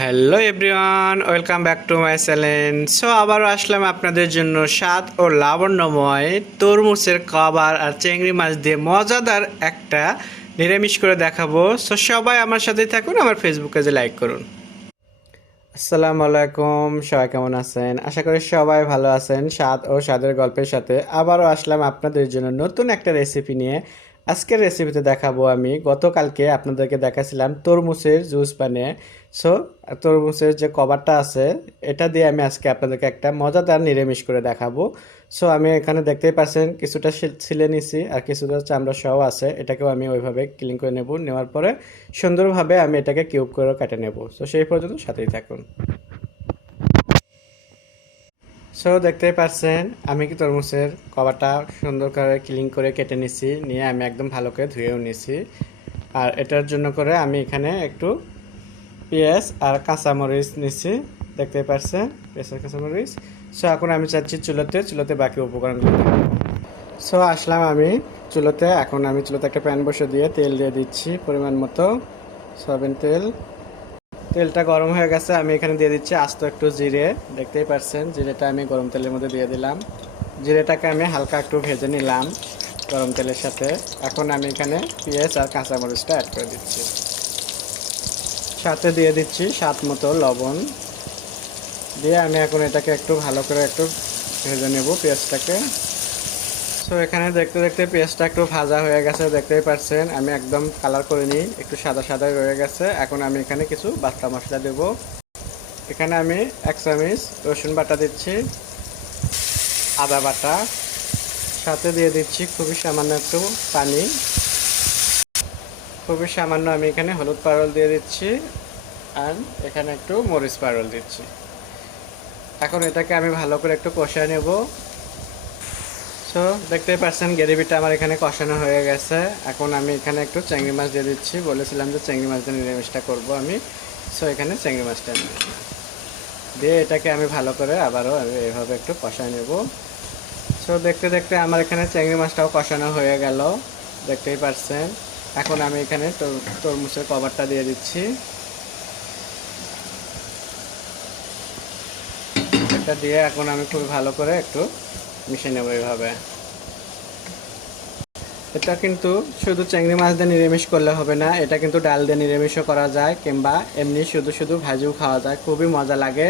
Hello everyone, welcome back to my channel. So আবারও আসলাম আপনাদের জন্য স্বাদ ও লাবণ্যময় তরমুজের কভার আর চিংড়ি মাছ দিয়ে মজাদার একটা নিরামিষ করে দেখাবো। সো সবাই আমার সাথে থাকুন, আমার ফেসবুক পেজে লাইক করুন। আসসালামু আলাইকুম, সবাই কেমন আছেন? আশা করি সবাই ভালো আছেন। স্বাদ ও স্বাদের গল্পের সাথে আবারও আসলাম আপনাদের জন্য নতুন একটা রেসিপি নিয়ে। আজকের রেসিপিতে দেখাবো আমি গতকালকে আপনাদেরকে দেখাছিলাম তরমুজের জুস বানিয়ে। সো তরমুজের যে কভারটা আছে এটা দিয়ে আমি আজকে আপনাদেরকে একটা মজাদার নিরামিষ করে দেখাবো। সো আমি এখানে দেখতেই পাচ্ছেন কিছুটা ছিলে নিছি আর কিছুটা চামড়া সহ আছে। এটাকেও আমি ওইভাবে ক্লিন করে নেব, নেওয়ার পরে সুন্দরভাবে আমি এটাকে কিউব করে কেটে নেব। সো সেই পর্যন্ত সাথেই থাকুন। সো দেখতেই পাচ্ছেন আমি কি তরমুজের কভারটা সুন্দর করে ক্লিন করে কেটে নিছি, নিয়ে আমি একদম ভালো করে ধুয়েও নিছি। আর এটার জন্য করে আমি এখানে একটু পেঁয়াজ আর কাঁচামরিচ নিছি, দেখতেই পাচ্ছেন পেঁয়াজ আর কাঁচামরিচ। সো এখন আমি চাচ্ছি চুলোতে বাকি উপকরণগুলো দেব। সো আসলাম আমি চুলোতে, এখন আমি চুলোতে একটা প্যান বসে দিয়ে তেল দিয়ে দিচ্ছি পরিমাণ মতো সয়াবিন তেল। তেলটা গরম হয়ে গেছে, আমি এখানে দিয়ে দিচ্ছি আস্ত একটু জিরে। দেখতেই পাচ্ছেন জিরেটা আমি গরম তেলের মধ্যে দিয়ে দিলাম। জিরেটাকে আমি হালকা একটু ভেজে নিলাম গরম তেলের সাথে। এখন আমি এখানে পেঁয়াজ আর কাঁচামরিচটা অ্যাড করে দিচ্ছি, সাথে দিয়ে দিচ্ছি স্বাদ মতো লবণ। দিয়ে আমি এখন এটাকে একটু ভালো করে একটু ভেজে নেব পেঁয়াজটাকে। সো এখানে দেখতে দেখতে পেঁয়াজটা একটু ভাজা হয়ে গেছে, দেখতেই পাচ্ছেন আমি একদম কালার করিনি, একটু সাদা সাদা রয়ে গেছে। এখন আমি এখানে কিছু বাটা মশলা দেব। এখানে আমি 1 চামচ রসুন বাটা দিচ্ছি, আদা বাটা, সাথে দিয়ে দিচ্ছি খুবই সামান্য একটু পানি, খুবই সামান্য আমি এখানে হলুদ পাউডার দিয়ে দিচ্ছি, আর এখানে একটু মরিচ পাউডার দিচ্ছি। এখন এটাকে আমি ভালো করে একটু কষিয়ে নেব। সো দেখতেই পাচ্ছেন গ্রেভিটা আমার এখানে কষানো হয়ে গেছে। এখন আমি এখানে একটু চিংড়ি মাছ দিয়ে দিচ্ছি, বলেছিলাম যে চিংড়ি মাছ দিয়ে নিরামিষটা করবো আমি। সো এখানে চিংড়ি মাছটা দিয়ে এটাকে আমি ভালো করে আবারও এভাবে একটু কষায় নেব। সো দেখতে দেখতে আমার এখানে চিংড়ি মাছটাও কষানো হয়ে গেল, দেখতেই পাচ্ছেন। এখন আমি এখানে তরমুজের কভারটা দিয়ে দিচ্ছি। এটা দিয়ে এখন আমি খুব ভালো করে একটু মিশিয়ে নেব এইভাবে। এটা কিন্তু শুধু চিংড়ি মাছ দিয়ে নিরামিষ করলে হবে না, এটা কিন্তু ডাল দিয়ে নিরামিষও করা যায়, কিংবা এমনি শুধু শুধু ভাজিও খাওয়া যায়, খুবই মজা লাগে।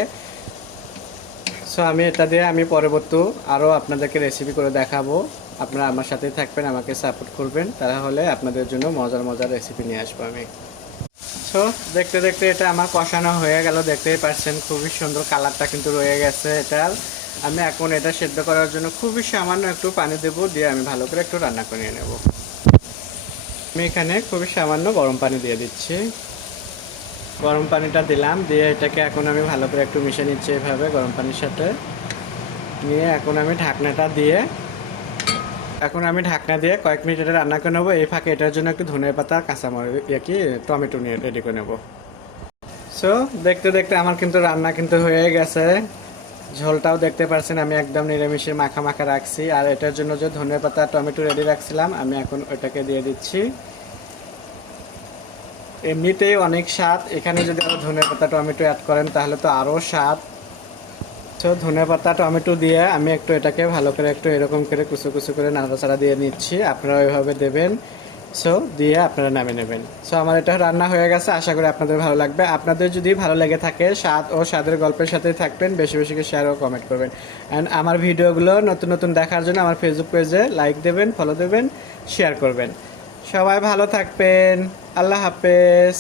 সো আমি এটা দিয়ে আমি পরবর্তী আরও আপনাদেরকে রেসিপি করে দেখাবো। আপনারা আমার সাথেই থাকবেন, আমাকে সাপোর্ট করবেন, তাহলে আপনাদের জন্য মজার মজার রেসিপি নিয়ে আসবো আমি। সো দেখতে দেখতে এটা আমার কষানো হয়ে গেল, দেখতেই পাচ্ছেন খুবই সুন্দর কালারটা কিন্তু রয়ে গেছে এটার। আমি এখন এটা সেদ্ধ করার জন্য খুবই সামান্য একটু পানি দেবো, দিয়ে আমি ভালো করে একটু রান্না করে নেব। আমি এখানে খুবই সামান্য গরম পানি দিয়ে দিচ্ছি, গরম পানিটা দিলাম, দিয়ে এটাকে এখন আমি ভালো করে একটু মিশিয়ে নিচ্ছি এভাবে গরম পানির সাথে। নিয়ে এখন আমি ঢাকনা দিয়ে কয়েক মিনিট এটা রান্না করে নেবো। এই ফাঁকে এটার জন্য একটু ধনে পাতা, কাঁচামরিচ, টমেটো নিয়ে রেডি করে নেবো। সো দেখতে দেখতে আমার কিন্তু রান্না কিন্তু হয়ে গেছে। ঝোলটাও দেখতে পাচ্ছেন আমি একদম নিরামিষের মাখা মাখা রাখছি। আর এটার জন্য যে ধনে পাতা টমেটো রেডি রাখছিলাম, আমি এখন ওইটাকে দিয়ে দিচ্ছি। এমনিতেই অনেক স্বাদ, এখানে যদি আরও ধনে পাতা টমেটো অ্যাড করেন তাহলে তো আরও স্বাদ। তো ধনে পাতা টমেটো দিয়ে আমি একটু এটাকে ভালো করে একটু এরকম করে কুচো কুচো করে নাড়াচাড়া দিয়ে নিচ্ছি, আপনারা ওইভাবে দেবেন। সো দিয়ে আপনারা নামিয়ে নেবেন। সো আমার এটা রান্না হয়ে গেছে, আশা করি আপনাদের ভালো লাগবে। আপনাদের যদি ভালো লেগে থাকে, স্বাদ ও স্বাদের গল্পের সাথেই থাকবেন, বেশি বেশি করে শেয়ার ও কমেন্ট করবেন। অ্যান্ড আমার ভিডিওগুলো নতুন নতুন দেখার জন্য আমার ফেসবুক পেজে লাইক দেবেন, ফলো দেবেন, শেয়ার করবেন। সবাই ভালো থাকবেন, আল্লাহ হাফেজ।